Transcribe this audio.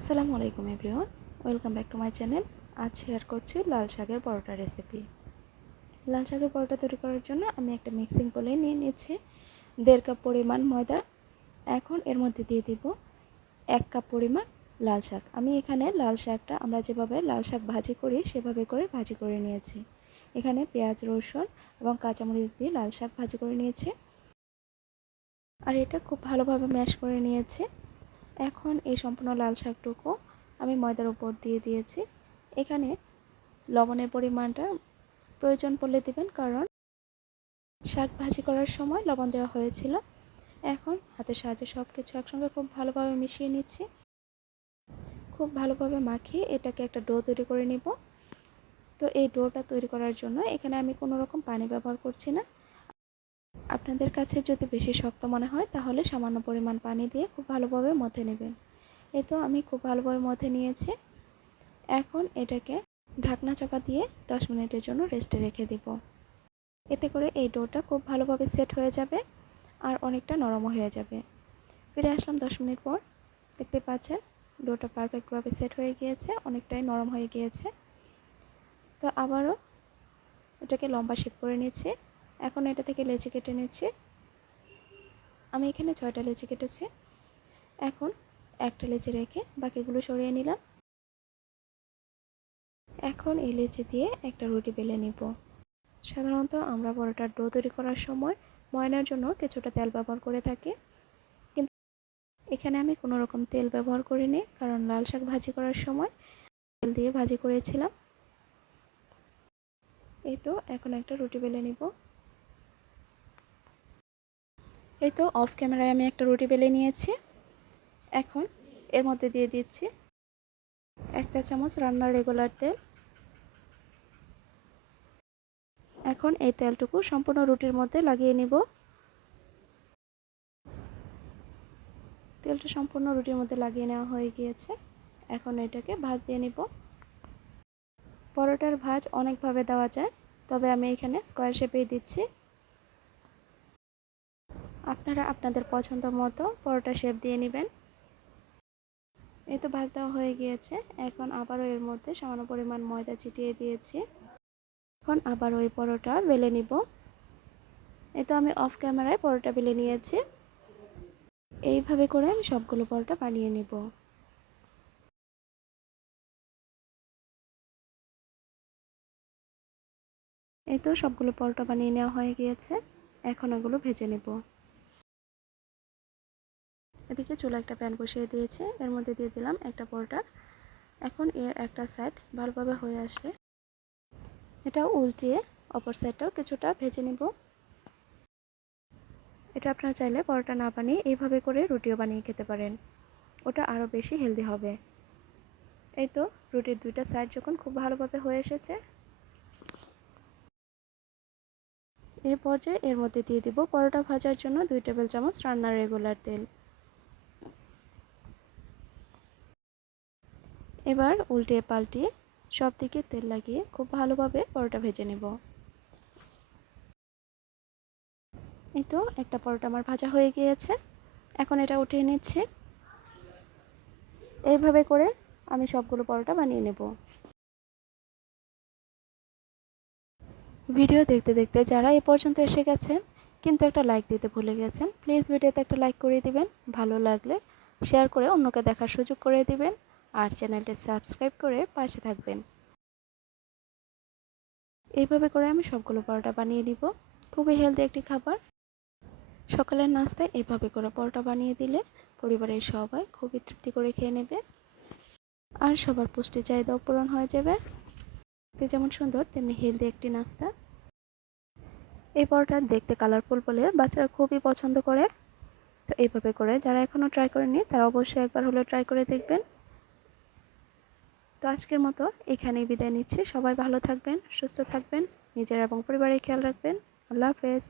আসসালামু আলাইকুম everyone, welcome back to my channel. আজ শেয়ার করছি লাল শাকের পরোটা রেসিপি। লাল শাকের পরোটা তৈরি করার জন্য আমি একটা মিক্সিং বোলে নিয়ে নিচ্ছি 1.5 কাপ পরিমাণ ময়দা। এখন এর মধ্যে দিয়ে দিব 1 কাপ পরিমাণ লাল শাক। আমি এখানে লাল শাকটা আমরা যেভাবে লাল শাক ভাজি করি সেভাবে করে ভাজি করে নিয়েছি। এখানে পেঁয়াজ, রসুন এবং কাঁচামরিচ দিয়ে লাল শাক ভাজি করে নিয়েছি, আর এটা খুব ভালোভাবে ম্যাশ করে নিয়েছি। এখন এই সম্পূর্ণ লাল শাকটুকু আমি ময়দার উপর দিয়ে দিয়েছি। এখানে লবণের পরিমাণটা প্রয়োজন পড়লে দিবেন, কারণ শাক ভাজি করার সময় লবণ দেওয়া হয়েছিল। এখন হাতের সাহায্যে সব কিছু একসঙ্গে খুব ভালোভাবে মিশিয়ে নিচ্ছি। খুব ভালোভাবে মাখিয়ে এটাকে একটা ডো তৈরি করে নিব। তো এই ডোটা তৈরি করার জন্য এখানে আমি কোনো রকম পানি ব্যবহার করছি না। আপনাদের কাছে যদি বেশি শক্ত মনে হয় তাহলে সামান্য পরিমাণ পানি দিয়ে খুব ভালোভাবে মথে নেবেন। এই তো আমি খুব ভালোভাবে মথে নিয়েছি। এখন এটাকে ঢাকনা চাপা দিয়ে 10 মিনিটের জন্য রেস্টে রেখে দিব। এতে করে এই ডোটা খুব ভালোভাবে সেট হয়ে যাবে আর অনেকটা নরম হয়ে যাবে। ফিরে আসলাম 10 মিনিট পর। দেখতে পাচ্ছেন ডোটা পারফেক্টভাবে সেট হয়ে গিয়েছে, অনেকটাই নরম হয়ে গিয়েছে। তো আবারও এটাকে লম্বা শেপ করে নিচ্ছি। এখন এটা থেকে লেচি কেটে নিচ্ছি। আমি এখানে 6টা লেচি কেটেছি। এখন একটা লেচি রেখে বাকিগুলো সরিয়ে নিলাম। এখন এই লেচি দিয়ে একটা রুটি বেলে নিব। সাধারণত আমরা পরোটার ডো তৈরি করার সময় ময়নার জন্য কিছুটা তেল ব্যবহার করে থাকি, কিন্তু এখানে আমি কোনো রকম তেল ব্যবহার করিনি, কারণ লাল শাক ভাজি করার সময় তেল দিয়ে ভাজি করেছিলাম। এই তো এখন একটা রুটি বেলে নিব। এই তো অফ ক্যামেরায় আমি একটা রুটি বেলে নিয়েছি। এখন এর মধ্যে দিয়ে দিচ্ছি 1 চা চামচ রান্নার রেগুলার তেল। এখন এই তেলটুকু সম্পূর্ণ রুটির মধ্যে লাগিয়ে নিব। তেলটা সম্পূর্ণ রুটির মধ্যে লাগিয়ে নেওয়া হয়ে গিয়েছে। এখন এটাকে ভাঁজ দিয়ে নিব। পরোটার ভাঁজ অনেকভাবে দেওয়া যায়, তবে আমি এখানে স্কোয়ার শেপেই দিচ্ছি। আপনারা আপনাদের পছন্দ মতো পরোটা শেপ দিয়ে নেবেন। এই তো ভাঁজ দেওয়া হয়ে গিয়েছে। এখন আবারও এর মধ্যে সামান্য পরিমাণ ময়দা ছিটিয়ে দিয়েছি। এখন আবার ওই পরোটা বেলে নিব। এই তো আমি অফ ক্যামেরায় পরোটা বেলে নিয়েছি। এইভাবে করে আমি সবগুলো পরোটা বানিয়ে নিব। এই তো সবগুলো পরোটা বানিয়ে নেওয়া হয়ে গিয়েছে। এখন এগুলো ভেজে নেব। এদিকে চুলা একটা প্যান বসিয়ে দিয়েছি, এর মধ্যে দিয়ে দিলাম একটা পরোটা। এখন এর একটা সাইড ভালোভাবে হয়ে আসলে এটা উল্টিয়ে অপর সাইডটাও কিছুটা ভেজে নেব। এটা আপনারা চাইলে পরোটা না বানিয়ে এইভাবে করে রুটিও বানিয়ে খেতে পারেন, ওটা আরও বেশি হেলদি হবে। এই তো রুটির দুইটা সাইড যখন খুব ভালোভাবে হয়ে এসেছে, এই পর্যায়ে এর মধ্যে দিয়ে দিব পরোটা ভাজার জন্য 2 টেবিল চামচ রান্নার রেগুলার তেল। এবার উল্টিয়ে পাল্টিয়ে সব দিকে তেল লাগিয়ে খুব ভালোভাবে পরোটা ভেজে নেব। এই তো একটা পরোটা আমার ভাজা হয়ে গিয়েছে। এখন এটা উঠিয়ে নিচ্ছি। এইভাবে করে আমি সবগুলো পরোটা বানিয়ে নেব। ভিডিও দেখতে দেখতে যারা এ পর্যন্ত এসে গেছেন কিন্তু একটা লাইক দিতে ভুলে গেছেন, প্লিজ ভিডিওতে একটা লাইক করে দিবেন। ভালো লাগলে শেয়ার করে অন্যকে দেখার সুযোগ করে দিবেন, আর চ্যানেলটি সাবস্ক্রাইব করে পাশে থাকবেন। এইভাবে করে আমি সবগুলো পরোটা বানিয়ে নিব। খুবই হেলদি একটি খাবার। সকালের নাস্তায় এইভাবে করে পরোটা বানিয়ে দিলে পরিবারের সবাই খুবই তৃপ্তি করে খেয়ে নেবে, আর সবার পুষ্টি চাহিদাও পূরণ হয়ে যাবে। দেখতে যেমন সুন্দর তেমনি হেলদি একটি নাস্তা। এই পরোটা দেখতে কালারফুল বলে বাচ্চারা খুবই পছন্দ করে। তো এইভাবে করে যারা এখনও ট্রাই করেনি তারা অবশ্যই একবার হলেও ট্রাই করে দেখবেন। তো আজকের মতো এখানেই বিদায় নিচ্ছি। সবাই ভালো থাকবেন, সুস্থ থাকবেন, নিজের এবং পরিবারের খেয়াল রাখবেন। আল্লাহ হাফেজ।